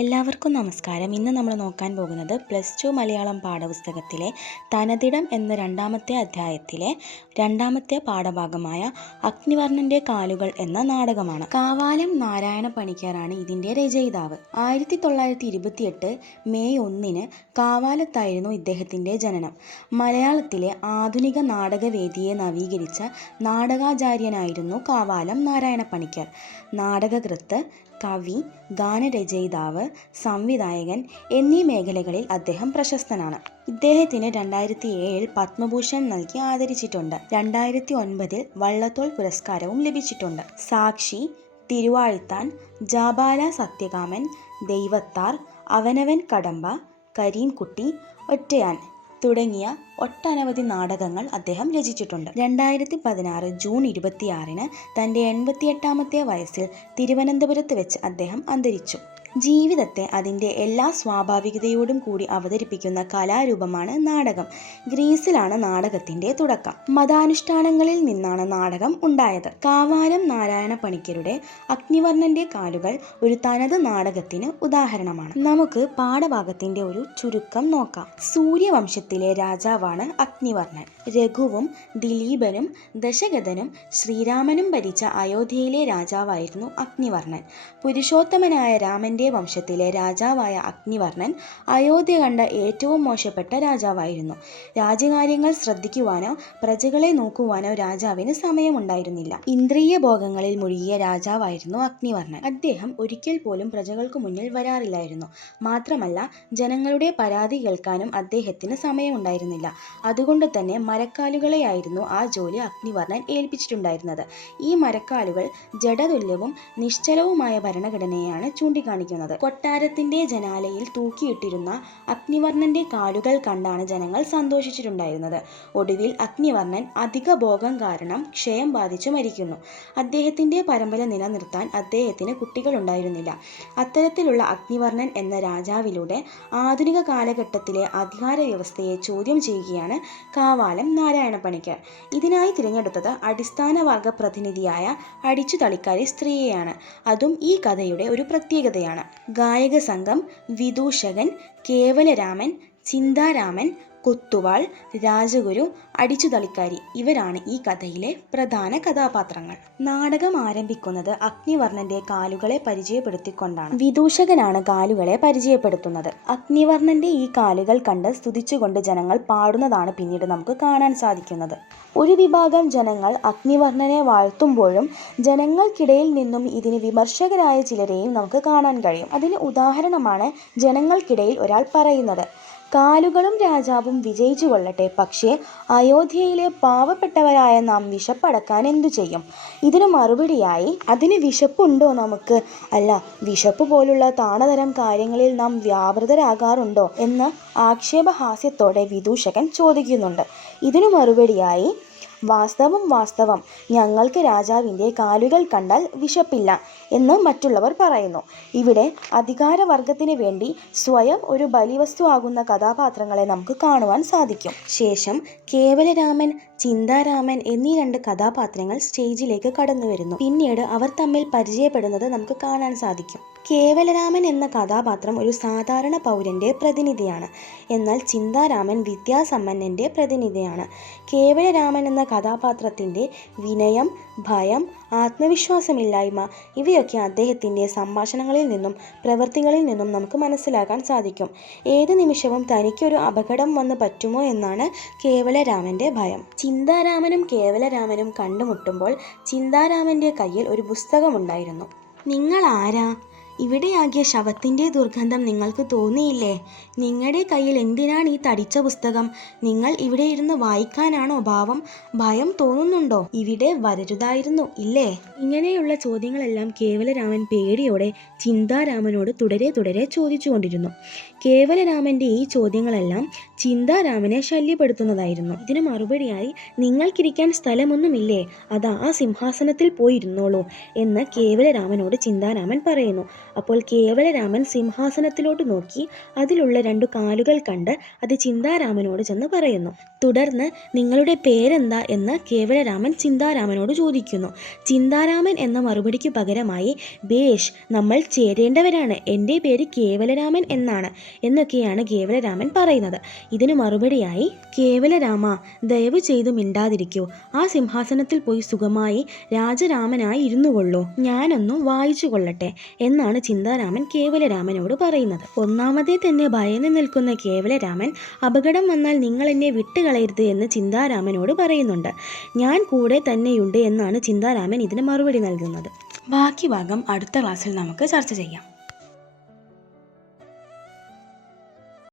എല്ലാവർക്കും നമസ്കാരം. ഇന്ന് നമ്മൾ നോക്കാൻ പോകുന്നത് +2 മലയാളം പാഠപുസ്തകത്തിലെ തനതിടം എന്ന രണ്ടാമത്തെ അധ്യായത്തിലെ രണ്ടാമത്തെ പാഠഭാഗമായ അഗ്നിവർണ്ണൻ്റെ കാലുകൾ എന്ന നാടകമാണ്. കാവാലം നാരായണ പണിക്കരാണ് ഇതിൻ്റെ രചയിതാവ്. 1928 മെയ് 1 കാവാലത്തായിരുന്നു ഇദ്ദേഹത്തിൻ്റെ ജനനം. മലയാളത്തിലെ ആധുനിക നാടകവേദിയെ നവീകരിച്ച നാടകാചാര്യനായിരുന്നു കാവാലം നാരായണ പണിക്കർ. നാടകകൃത്ത്, കവി, ഗാനരചയിതാവ്, സംവിധായകൻ എന്നീ മേഖലകളിൽ അദ്ദേഹം പ്രശസ്തനാണ്. ഇദ്ദേഹത്തിന് 2007 പത്മഭൂഷൺ നൽകി ആദരിച്ചിട്ടുണ്ട്. 2009 വള്ളത്തോൾ പുരസ്കാരവും ലഭിച്ചിട്ടുണ്ട്. സാക്ഷി, തിരുവാഴ്ത്താൻ, ജാബാല സത്യകാമൻ, ദൈവത്താർ, അവനവൻ കടമ്പ, കരീംകുട്ടി, ഒറ്റയാൻ തുടങ്ങിയ ഒട്ടനവധി നാടകങ്ങൾ അദ്ദേഹം രചിച്ചിട്ടുണ്ട്. 2016 ജൂൺ 26 തൻ്റെ 88ാമത്തെ വയസ്സിൽ തിരുവനന്തപുരത്ത് വെച്ച് അദ്ദേഹം അന്തരിച്ചു. ജീവിതത്തെ അതിൻ്റെ എല്ലാ സ്വാഭാവികതയോടും കൂടി അവതരിപ്പിക്കുന്ന കലാരൂപമാണ് നാടകം. ഗ്രീസിലാണ് നാടകത്തിൻ്റെ തുടക്കം. മതാനുഷ്ഠാനങ്ങളിൽ നിന്നാണ് നാടകം ഉണ്ടായത്. കാവാലം നാരായണ പണിക്കരുടെ അഗ്നിവർണ്ണൻ്റെ കാലുകൾ ഒരു തനത് നാടകത്തിന് ഉദാഹരണമാണ്. നമുക്ക് പാഠഭാഗത്തിൻ്റെ ഒരു ചുരുക്കം നോക്കാം. സൂര്യവംശത്തിലെ രാജാവാണ് അഗ്നിവർണ്ണൻ. രഘുവും ദിലീപനും ദശരഥനും ശ്രീരാമനും ഭരിച്ച അയോധ്യയിലെ രാജാവായിരുന്നു അഗ്നിവർണ്ണൻ. പുരുഷോത്തമനായ രാമൻ്റെ വംശത്തിലെ രാജാവായ അഗ്നിവർണ്ണൻ അയോധ്യ കണ്ട ഏറ്റവും മോശപ്പെട്ട രാജാവായിരുന്നു. രാജ്യകാര്യങ്ങൾ ശ്രദ്ധിക്കുവാനോ പ്രജകളെ നോക്കുവാനോ രാജാവിന് സമയമുണ്ടായിരുന്നില്ല. ഇന്ദ്രിയ ഭോഗങ്ങളിൽ മുഴുകിയ രാജാവായിരുന്നു അഗ്നിവർണ്ണൻ. അദ്ദേഹം ഒരിക്കൽ പോലും പ്രജകൾക്ക് മുന്നിൽ വരാറില്ലായിരുന്നു. മാത്രമല്ല, ജനങ്ങളുടെ പരാതി കേൾക്കാനും അദ്ദേഹത്തിന് സമയമുണ്ടായിരുന്നില്ല. അതുകൊണ്ട് തന്നെ മരക്കാലുകളെയായിരുന്നു ആ ജോലി അഗ്നിവർണ്ണൻ ഏൽപ്പിച്ചിട്ടുണ്ടായിരുന്നത്. ഈ മരക്കാലുകൾ ജഡതുല്യവും നിശ്ചലവുമായ ഭരണഘടനയാണ് ചൂണ്ടിക്കാണിക്കുന്നത്. കൊട്ടാരത്തിന്റെ ജനാലയിൽ തൂക്കിയിട്ടിരുന്ന അഗ്നിവർണ്ണന്റെ കാലുകൾ കണ്ടാണ് ജനങ്ങൾ സന്തോഷിച്ചിട്ടുണ്ടായിരുന്നത്. ഒടുവിൽ അഗ്നിവർണ്ണൻ അധിക ഭോഗം കാരണം ക്ഷയം ബാധിച്ചു മരിക്കുന്നു. അദ്ദേഹത്തിന്റെ പരമ്പര നിലനിർത്താൻ അദ്ദേഹത്തിന് കുട്ടികളുണ്ടായിരുന്നില്ല. അത്തരത്തിലുള്ള അഗ്നിവർണ്ണൻ എന്ന രാജാവിലൂടെ ആധുനിക കാലഘട്ടത്തിലെ അധികാര വ്യവസ്ഥയെ ചോദ്യം ചെയ്യുകയാണ് കാവാലം നാരായണ പണിക്കർ. ഇതിനായി തിരഞ്ഞെടുത്തത് അടിസ്ഥാന വർഗ പ്രതിനിധിയായ അടിച്ചുതളിക്കാരി സ്ത്രീയെയാണ്. അതും ഈ കഥയുടെ ഒരു പ്രത്യേകതയാണ്. ഗായക സംഘം, വിദൂഷകൻ, കേവലരാമൻ, ചിന്താരാമൻ, കൊത്തുവാൾ, രാജഗുരു, അടിച്ചുതളിക്കാരി ഇവരാണ് ഈ കഥയിലെ പ്രധാന കഥാപാത്രങ്ങൾ. നാടകം ആരംഭിക്കുന്നത് അഗ്നിവർണ്ണന്റെ കാലുകളെ പരിചയപ്പെടുത്തിക്കൊണ്ടാണ്. വിദൂഷകനാണ് കാലുകളെ പരിചയപ്പെടുത്തുന്നത്. അഗ്നിവർണ്ണന്റെ ഈ കാലുകൾ കണ്ട് സ്തുതിച്ചുകൊണ്ട് ജനങ്ങൾ പാടുന്നതാണ് പിന്നീട് നമുക്ക് കാണാൻ സാധിക്കുന്നത്. ഒരു വിഭാഗം ജനങ്ങൾ അഗ്നിവർണ്ണനെ വാഴ്ത്തുമ്പോഴും ജനങ്ങൾക്കിടയിൽ നിന്നും ഇതിന് വിമർശകരായ ചിലരെയും നമുക്ക് കാണാൻ കഴിയും. അതിന് ഉദാഹരണമാണ് ജനങ്ങൾക്കിടയിൽ ഒരാൾ പറയുന്നത്: കാലുകളും രാജാവും വിജയിച്ചു കൊള്ളട്ടെ, പക്ഷേ അയോധ്യയിലെ പാവപ്പെട്ടവരായ നാം വിശപ്പടക്കാൻ എന്തു ചെയ്യും? ഇതിനു മറുപടിയായി, അതിന് വിശപ്പുണ്ടോ നമുക്ക്? അല്ല, വിശപ്പ് പോലുള്ള താണതരം കാര്യങ്ങളിൽ നാം വ്യാപൃതരാകാറുണ്ടോ എന്ന് ആക്ഷേപഹാസ്യത്തോടെ വിദൂഷകൻ ചോദിക്കുന്നുണ്ട്. ഇതിനു മറുപടിയായി, വാസ്തവം, ഞങ്ങൾക്ക് രാജാവിൻ്റെ കാലുകൾ കണ്ടാൽ വിശപ്പില്ല എന്ന് മറ്റുള്ളവർ പറയുന്നു. ഇവിടെ അധികാരവർഗത്തിന് വേണ്ടി സ്വയം ഒരു ബലിവസ്തു ആകുന്ന കഥാപാത്രങ്ങളെ നമുക്ക് കാണുവാൻ സാധിക്കും. ശേഷം കേവലരാമൻ, ചിന്താരാമൻ എന്നീ 2 കഥാപാത്രങ്ങൾ സ്റ്റേജിലേക്ക് കടന്നു വരുന്നു. പിന്നീട് അവർ തമ്മിൽ പരിചയപ്പെടുന്നത് നമുക്ക് കാണാൻ സാധിക്കും. കേവലരാമൻ എന്ന കഥാപാത്രം ഒരു സാധാരണ പൗരൻ്റെ പ്രതിനിധിയാണ്. എന്നാൽ ചിന്താരാമൻ വിദ്യാസമ്പന്നൻ്റെ പ്രതിനിധിയാണ്. കേവലരാമൻ എന്ന കഥാപാത്രത്തിൻ്റെ വിനയം, ഭയം, ആത്മവിശ്വാസമില്ലായ്മ ഇവയൊക്കെ അദ്ദേഹത്തിൻ്റെ സംഭാഷണങ്ങളിൽ നിന്നും പ്രവൃത്തികളിൽ നിന്നും നമുക്ക് മനസ്സിലാക്കാൻ സാധിക്കും. ഏത് നിമിഷവും തനിക്കൊരു അപകടം വന്ന് പറ്റുമോ എന്നാണ് കേവലരാമൻ്റെ ഭയം. ചിന്താരാമനും കേവലരാമനും കണ്ടുമുട്ടുമ്പോൾ ചിന്താരാമൻ്റെ കയ്യിൽ ഒരു പുസ്തകമുണ്ടായിരുന്നു. "നിങ്ങൾ ആരാ? ഇവിടെയാകിയ ശവത്തിൻ്റെ ദുർഗന്ധം നിങ്ങൾക്ക് തോന്നിയില്ലേ? നിങ്ങളുടെ കയ്യിൽ എന്തിനാണ് ഈ തടിച്ച പുസ്തകം? നിങ്ങൾ ഇവിടെ ഇരുന്ന് വായിക്കാനാണോ ഭാവം? ഭയം തോന്നുന്നുണ്ടോ? ഇവിടെ വരരുതായിരുന്നു, ഇല്ലേ?" ഇങ്ങനെയുള്ള ചോദ്യങ്ങളെല്ലാം കേവലരാമൻ പേടിയോടെ ചിന്താരാമനോട് തുടരെ ചോദിച്ചുകൊണ്ടിരുന്നു. കേവലരാമൻ്റെ ഈ ചോദ്യങ്ങളെല്ലാം ചിന്താരാമനെ ശല്യപ്പെടുത്തുന്നതായിരുന്നു. ഇതിനു മറുപടിയായി, "നിങ്ങൾക്കിരിക്കാൻ സ്ഥലമൊന്നുമില്ലേ? അതാ ആ സിംഹാസനത്തിൽ പോയിരുന്നോളൂ" എന്ന് കേവലരാമനോട് ചിന്താരാമൻ പറയുന്നു. അപ്പോൾ കേവലരാമൻ സിംഹാസനത്തിലോട്ട് നോക്കി അതിലുള്ള 2 കാലുകൾ കണ്ട് അത് ചിന്താരാമനോട് ചെന്ന് പറയുന്നു. തുടർന്ന് നിങ്ങളുടെ പേരെന്താ എന്ന് കേവലരാമൻ ചിന്താരാമനോട് ചോദിക്കുന്നു. ചിന്താരാമൻ എന്ന മറുപടിക്ക് പകരമായി ബേഷ്, നമ്മൾ ചേരേണ്ടവരാണ്, എൻ്റെ പേര് കേവലരാമൻ എന്നാണ് എന്നൊക്കെയാണ് കേവലരാമൻ പറയുന്നത്. ഇതിന് മറുപടിയായി കേവലരാമ, ദയവ് ചെയ്തു മിണ്ടാതിരിക്കൂ. ആ സിംഹാസനത്തിൽ പോയി സുഖമായി രാജരാമനായി ഇരുന്നു കൊള്ളൂ. ഞാനൊന്നു വായിച്ചു കൊള്ളട്ടെ എന്നാണ് ചിന്താരാമൻ കേവലരാമനോട് പറയുന്നത്. ഒന്നാമതേ തന്നെ ഭയന്ന് നിൽക്കുന്ന കേവലരാമൻ അപകടം വന്നാൽ നിങ്ങൾ എന്നെ വിട്ടുകളയരുത് എന്ന് ചിന്താരാമനോട് പറയുന്നുണ്ട്. ഞാൻ കൂടെ തന്നെയുണ്ട് എന്നാണ് ചിന്താരാമൻ ഇതിന് മറുപടി നൽകുന്നത്. ബാക്കി ഭാഗം അടുത്ത ക്ലാസ്സിൽ നമുക്ക് ചർച്ച ചെയ്യാം.